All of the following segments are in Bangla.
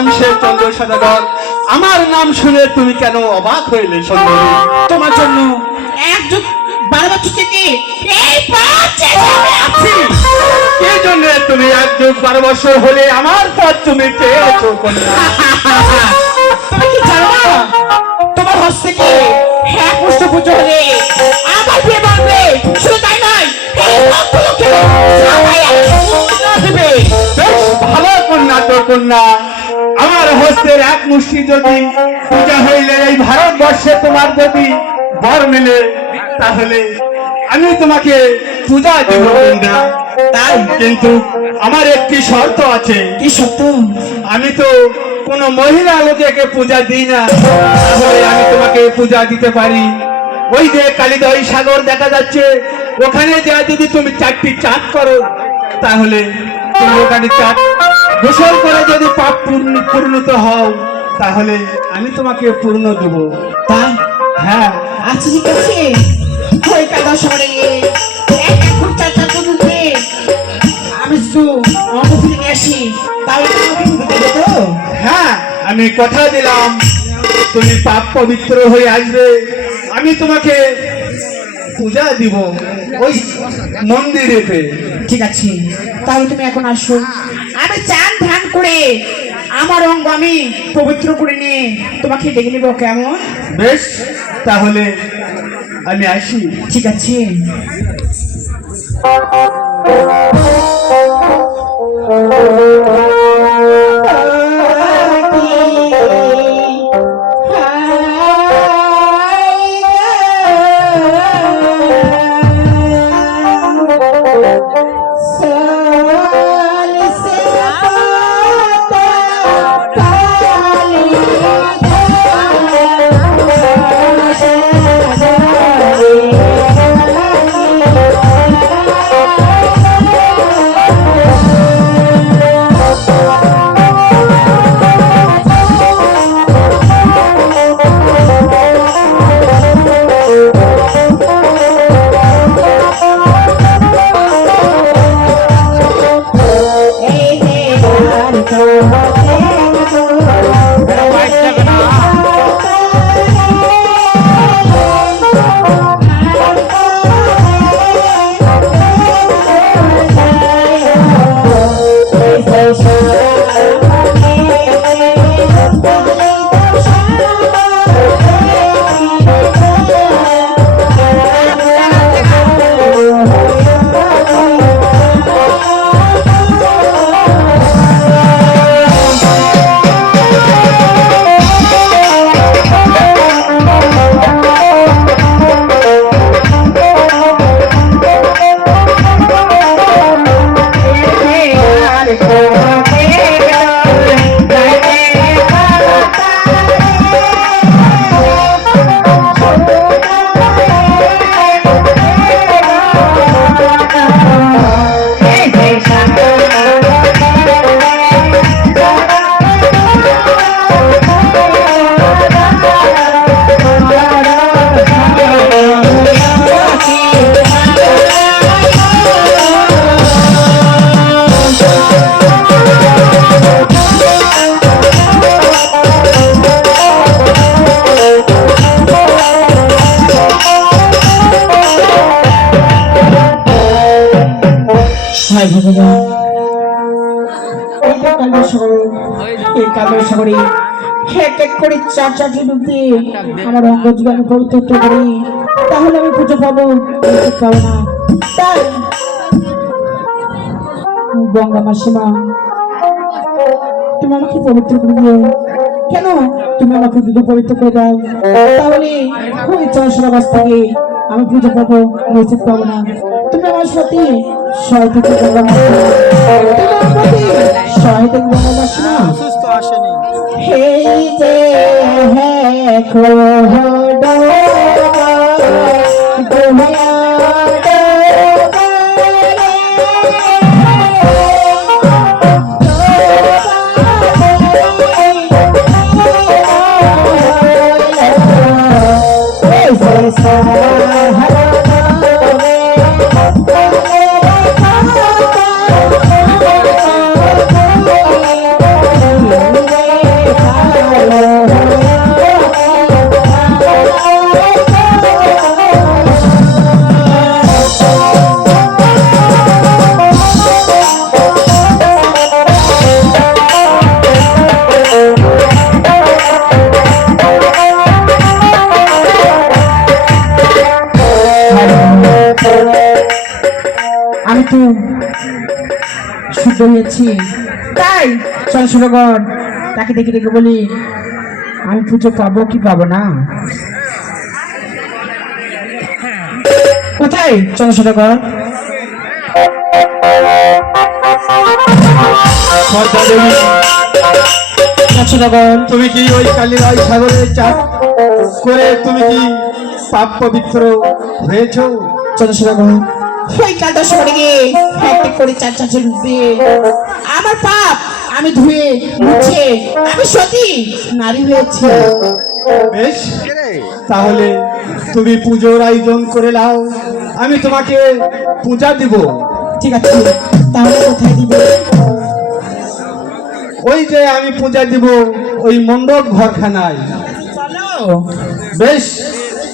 নাম সে চন্দ্র সদাগর। আমার নাম শুনে তুমি কেন অবাক হইলে সুন্দরী তোমার জন্য এক যুগ বারো বছর থেকে এই পথ আছি। এই জন্য তুমি এক যুগ বারো বছর হলে আমার পথ তুমি পেয়েছ কন্যা। তুমি কি জানো না? তোমার হস্তে কি হ্যাঁ পুষ্ট পুজো হলে আমার বিয়ে বাড়বে? শুধু তাই নয় এই ভক্তলোকে সবাই দেবে বেশ ভালো কন্যা তো কন্যা। আমার হস্তের এক মুষ্টি যদি পূজা হইলে এই ভারতবর্ষে তোমার যদি বর মেলে তাহলে আমি তোমাকে পূজা দেব কন্যা তাই কিন্তু আমার একটি শর্ত আছে। কি সত্য আমি তো কোনো মহিলা লোকেকে পূজা দিই না। তাহলে আমি তোমাকে পূজা দিতে পারি। ওই যে কালিদয় সাগর দেখা যাচ্ছে ওখানে যা যদি তুমি চারটি চাঁদ করো তাহলে তুমি ওখানে চাঁদ গোসল করে যদি পূর্ণ- পূর্ণত হও তাহলে আমি তোমাকে পূর্ণ দেব। তাই হ্যাঁ। আচ্ছা ঠিক আছে। আমি শুধু অঙ্গ ফিরে আসি। তাহলে তোমাকে পুজো দেবে তো? হ্যাঁ আমি কথা দিলাম। তুমি পাপ পবিত্র হয়ে আসবে। আমি তোমাকে পূজা দিব ওই মন্দিরেতে ঠিক আছে। তাহলে তুমি এখন আসো। আমি চান ধান করে আমার অঙ্গ আমি পবিত্র করে নিয়ে তোমাকে ডেকে নেব কেমন? বেশ তাহলে আমি আসি। ঠিক আছে। হায় এক এক করে চার আমার অঙ্গ পবিত্র করি। তাহলে আমি পুজো পাবো। পাবো না গঙ্গা মাসিমা, তুমি আমাকে পবিত্র করে দিও। কেন? তুমি আমাকে দুটো পবিত্র করে দাও, তাহলে ওই চরসরা বাস থেকে আমি পুজো পাবো। নৈতিক পাবো না। তুমি আমার সাথে সহায় থেকে গঙ্গা মাসিমা তুমি আমার আসেনি। এই যে হ্যাঁ খোহডা হয়েছি তাই? চন্দ্রশোরগর তাকে দেখে দেখে বলি আমি পুজো পাবো কি পাবো না? কোথায়? পদ্মা দেবী। তুমি কি ওই কালিরাই সাগরে চাপ করে তুমি কি পাপ পবিত্র হয়েছো? চন্দ্রশোরগর ওই কাল দশ করে করে চার চার জন আমার পাপ আমি ধুয়ে মুছে আমি সতী নারী হয়েছি। বেশ তাহলে তুমি পুজোর আয়োজন করে নাও আমি তোমাকে পূজা দিব। ঠিক আছে তাহলে কোথায় দিবে? ওই যে আমি পূজা দিব ওই মণ্ডপ ঘরখানায়। বেশ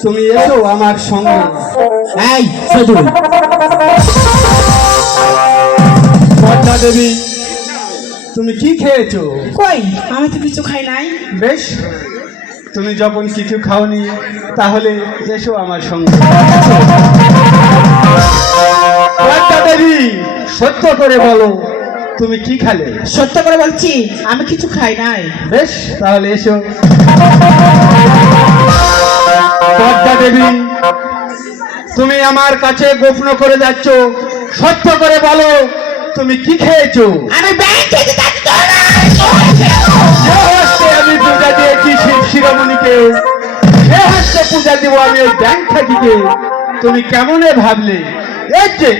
তুমি এসো আমার সঙ্গে। এই পদ্মা দেবী তুমি কি খেয়েছো? কই? আমি তো কিছু খাই নাই। বেশ তুমি যখন কিছু খাওনি তাহলে এসো আমার সঙ্গে। দেবী সত্য করে বলো তুমি কি খালে? সত্য করে বলছি আমি কিছু খাই নাই। বেশ তাহলে এসো। পদ্মা দেবী তুমি আমার কাছে গোপন করে যাচ্ছ। সত্য করে বলো তুমি কি খেয়েছো? আমি আমি পূজা দিয়েছি শিরোমণিকে। সে হস্তে পূজা দিব আমি ওই ব্যাংক থাকিকে তুমি কেমনে ভাবলে? এই যে